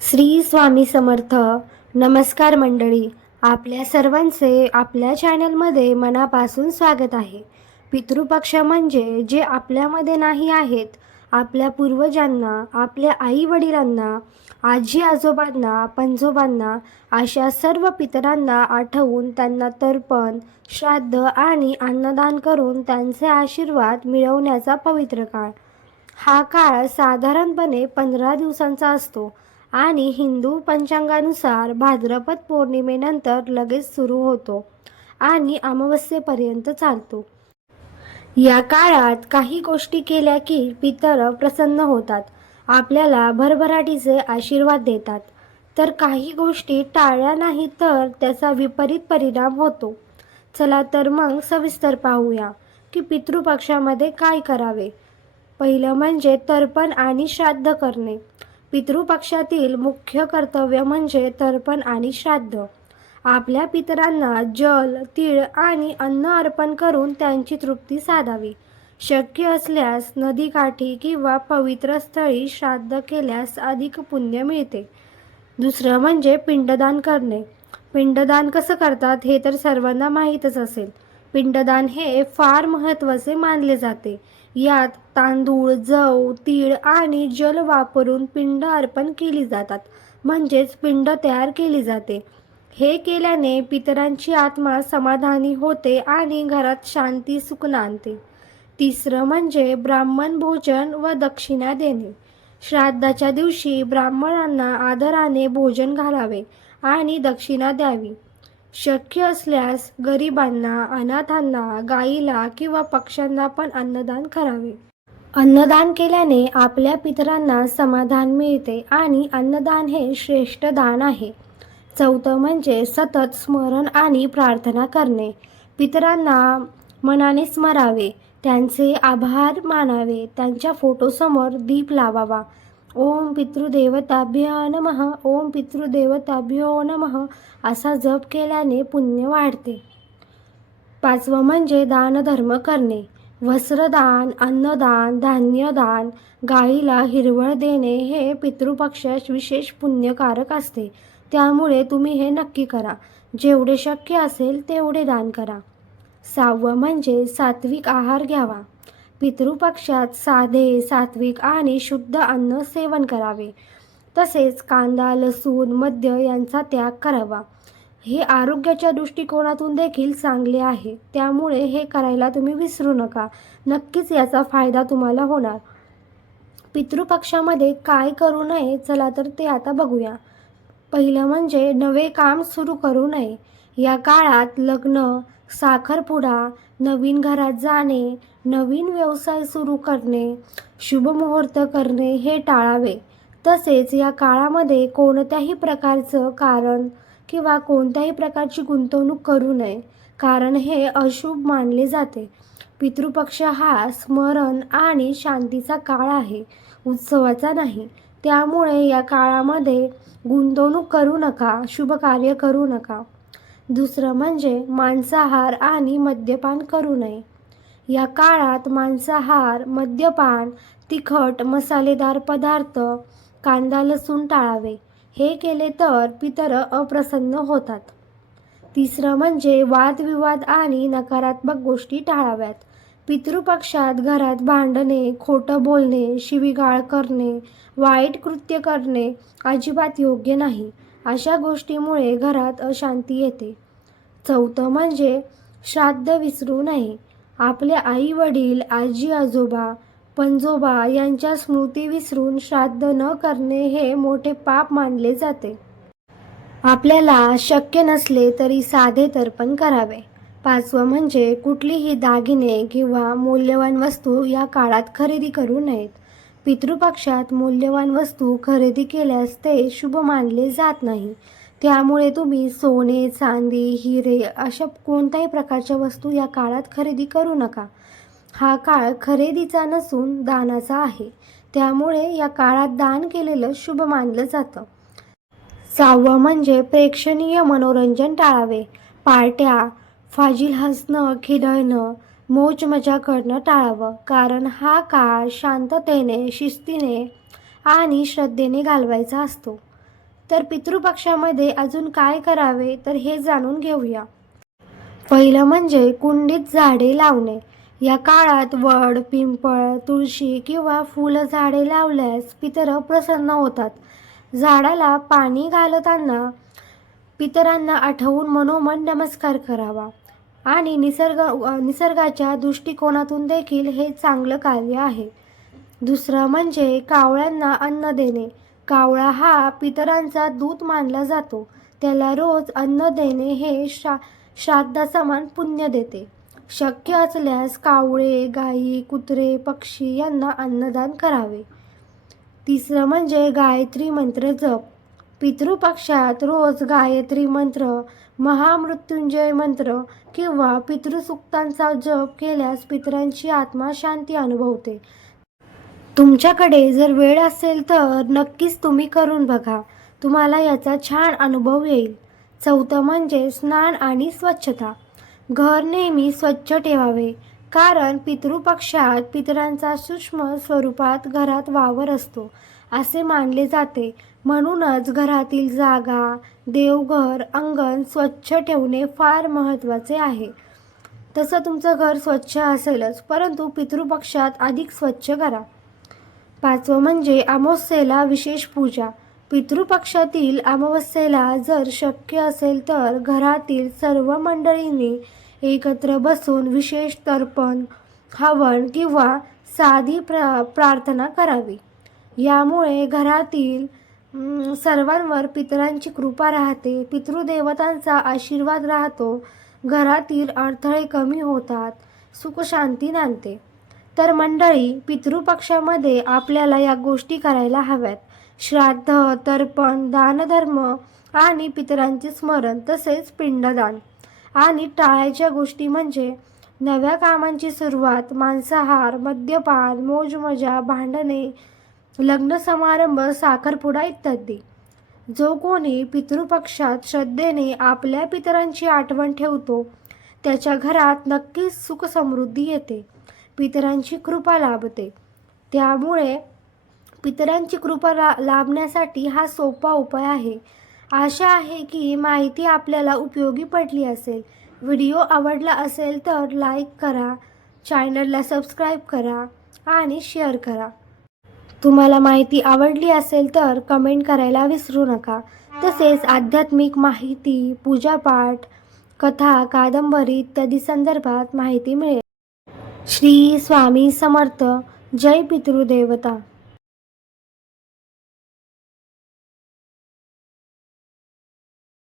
श्री स्वामी समर्थ. नमस्कार मंडळी. आपल्या सर्वांचे आपल्या चॅनलमध्ये मनापासून स्वागत आहे. पितृपक्ष म्हणजे जे आपल्यामध्ये नाही आहेत आपल्या पूर्वजांना आपल्या आई वडिलांना आजी आजोबांना पंजोबांना अशा सर्व पितरांना आठवून त्यांना तर्पण श्राद्ध आणि अन्नदान करून त्यांचे आशीर्वाद मिळवण्याचा पवित्र काळ. हा काळ साधारणपणे पंधरा दिवसांचा असतो. आणि हिंदू पंचांगानुसार भाद्रपद पौर्णिमेनंतर लगेच सुरू होतो आणि अमावस्येपर्यंत चालतो. या काळात काही गोष्टी केल्या की पितर प्रसन्न होतात आपल्याला भरभराटीचे आशीर्वाद देतात. तर काही गोष्टी टाळल्या नाही तर त्याचा विपरीत परिणाम होतो. चला तर मग सविस्तर पाहूया की पितृपक्षामध्ये काय करावे. पहिलं म्हणजे तर्पण आणि श्राद्ध करणे. पितृपक्षातील मुख्य कर्तव्य म्हणजे तर्पण आणि श्राद्ध. आपल्या पितरांना जल तीळ आणि अन्न अर्पण करून त्यांची तृप्ती साधावी. शक्य असल्यास नदीकाठी किंवा पवित्र स्थळी श्राद्ध केल्यास अधिक पुण्य मिळते. दुसरं म्हणजे पिंडदान करणे. पिंडदान कसं करतात हे तर सर्वांना माहीतच असेल. पिंडदान हे फार महत्त्वाचे मानले जाते. यात तांदूळ जव तीळ आणि जल वापरून पिंड अर्पण केली जातात. म्हणजेच पिंड तयार केली जाते. हे केल्याने पितरांची आत्मा समाधानी होते आणि घरात शांती सुख आणते तिसरं म्हणजे ब्राह्मण भोजन व दक्षिणा देणे. श्राद्धाच्या दिवशी ब्राह्मणांना आदराने भोजन घालावे आणि दक्षिणा द्यावी. शक्य असल्यास गरिबांना अनाथांना गाईला किंवा पक्ष्यांना पण अन्नदान करावे. अन्नदान केल्याने आपल्या पितरांना समाधान मिळते आणि अन्नदान हे श्रेष्ठ दान आहे. चौथं म्हणजे सतत स्मरण आणि प्रार्थना करणे. पितरांना मनाने स्मरावे त्यांचे आभार मानावे त्यांच्या फोटोसमोर दीप लावावा. ओम पितृदेवताभ्य नम. ओम पितृदेवताभ्यो नम. असा जप केल्याने पुण्य वाढते. पाचवं म्हणजे दानधर्म करणे. वस्त्रदान अन्नदान धान्यदान गाईला हिरवळ देणे हे पितृपक्षास विशेष पुण्यकारक असते. त्यामुळे तुम्ही हे नक्की करा. जेवढे शक्य असेल तेवढे दान करा. सहावं म्हणजे सात्विक आहार घ्यावा. पितृपक्षात साधे सात्विक आणि शुद्ध अन्न सेवन करावे. तसेच कांदा लसूण मद्य यांचा त्याग करावा. हे आरोग्याच्या दृष्टिकोनातून देखील चांगले आहे. त्यामुळे हे करायला तुम्ही विसरू नका. नक्कीच याचा फायदा तुम्हाला होणार. पितृपक्षामध्ये काय करू नये चला तर ते आता बघूया. पहिलं म्हणजे नवे काम सुरू करू नये. या काळात लग्न साखरपुडा नवीन घरात जाणे नवीन व्यवसाय सुरू करणे शुभमुहूर्त करणे हे टाळावे. तसेच या काळामध्ये कोणत्याही प्रकारचं कारण किंवा कोणत्याही प्रकारची गुंतवणूक करू नये कारण हे अशुभ मानले जाते. पितृपक्ष हा स्मरण आणि शांतीचा काळ आहे उत्सवाचा नाही. त्यामुळे या काळामध्ये गुंतवणूक करू नका शुभ कार्य करू नका. दुसरं म्हणजे मांसाहार आणि मद्यपान करू नये. या काळात मांसाहार मद्यपान तिखट मसालेदार पदार्थ कांदा लसूण टाळावे. हे केले तर पितर अप्रसन्न होतात. तिसरं म्हणजे वादविवाद आणि नकारात्मक गोष्टी टाळाव्यात. पितृपक्षात घरात भांडणे खोटं बोलणे शिवीगाळ करणे वाईट कृत्य करणे अजिबात योग्य नाही. अशा गोष्टीमुळे घरात अशांती येते. चौथं म्हणजे श्राद्ध विसरू नये. आपले आई वडील आजी आजोबा पंजोबा यांच्या स्मृती विसरून श्राद्ध न करणे हे मोठे पाप मानले जाते. आपल्याला शक्य नसले तरी साधे तर्पण करावे. पाचवं म्हणजे कुठलीही दागिने किंवा मौल्यवान वस्तू या काळात खरेदी करू नयेत. पितृपक्षात मौल्यवान वस्तू खरेदी केल्यास ते शुभ मानले जात नाही. त्यामुळे तुम्ही सोने चांदी हिरे अशा कोणत्याही प्रकारच्या वस्तू या काळात खरेदी करू नका. हा काळ खरेदीचा नसून दानाचा आहे. त्यामुळे या काळात दान केलेलं शुभ मानलं जातं. सहावं म्हणजे प्रेक्षणीय मनोरंजन टाळावे. पार्ट्या फाजील हसणं खिदळणं मोज मजा करणं टाळावं. कारण हा काळ शांततेने शिस्तीने आणि श्रद्धेने घालवायचा असतो. तर पितृपक्षामध्ये अजून काय करावे तर हे जाणून घेऊया. पहिलं म्हणजे कुंडीत झाडे लावणे. या काळात वड पिंपळ तुळशी किंवा फुलझाडे लावल्यास पितर प्रसन्न होतात. झाडाला पाणी घालताना पितरांना आठवून मनोमन नमस्कार करावा. आणि निसर्ग निसर्गाच्या दृष्टिकोनातून देखील हे चांगलं कार्य आहे. दुसरं म्हणजे कावळ्यांना अन्न देणे. कावळा हा पितरांचा दूत मानला जातो. त्याला रोज अन्न देणे हे शा श्राद्धासमान पुण्य देते. शक्य असल्यास कावळे गायी कुत्रे पक्षी यांना अन्नदान करावे. तिसरं म्हणजे गायत्री मंत्र जप. पितृपक्षात रोज गायत्री मंत्र महामृत्युंजय मंत्र किंवा पितृसुक्तांचा जप केल्यास पितरांची आत्मा शांती अनुभवते. तुमच्याकडे जर वेळ असेल तर नक्कीच तुम्ही करून बघा. तुम्हाला याचा छान अनुभव येईल. चौथं म्हणजे स्नान आणि स्वच्छता. घर नेहमी स्वच्छ ठेवावे कारण पितृपक्षात पितरांचा सूक्ष्म स्वरूपात घरात वावर असतो. असे मानले जाते. म्हणूनच घरातील जागा देवघर अंगण स्वच्छ ठेवणे फार महत्त्वाचे आहे. तसं तुमचं घर स्वच्छ असेलच परंतु पितृपक्षात अधिक स्वच्छ करा. पाचवं म्हणजे अमावस्येला विशेष पूजा. पितृपक्षातील अमावस्येला जर शक्य असेल तर घरातील सर्व मंडळींनी एकत्र बसून विशेष तर्पण हवन किंवा साधी प्रा प्रार्थना करावी. यामुळे घरातील सर्वांवर पितरांची कृपा राहते. पितृदेवतांचा आशीर्वाद राहतो. घरातील अडथळे कमी होतात. सुखशांती नांदते. तर मंडळी पितृपक्षामध्ये आपल्याला या गोष्टी करायला हव्यात. श्राद्ध तर्पण दानधर्म आणि पितरांचे स्मरण तसेच पिंडदान. आणि टाळायच्या गोष्टी म्हणजे नव्या कामांची सुरुवात मांसाहार मद्यपान मोजमजा भांडणे लग्न समारंभ साखरपुडा इत्यादी. जो कोणी पितृपक्षात श्रद्धेने आपल्या पितरांची आठवण ठेवतो त्याच्या घरात नक्कीच सुख समृद्धी येते पितरांची कृपा लाभते. त्यामुळे पितरांची कृपा ला लाभण्यासाठी हा सोपा उपाय आहे. आशा आहे की माहिती आपल्याला उपयोगी पडली असेल. व्हिडिओ आवडला असेल तर लाईक करा चॅनलला सबस्क्राईब करा आणि शेअर करा. तुम्हाला माहिती आवडली असेल तर कमेंट करायला विसरू नका. तसेच आध्यात्मिक माहिती पूजापाठ कथा कादंबरी इत्यादी संदर्भात माहिती मिळेल. श्री स्वामी समर्थ. जय पितृदेवता.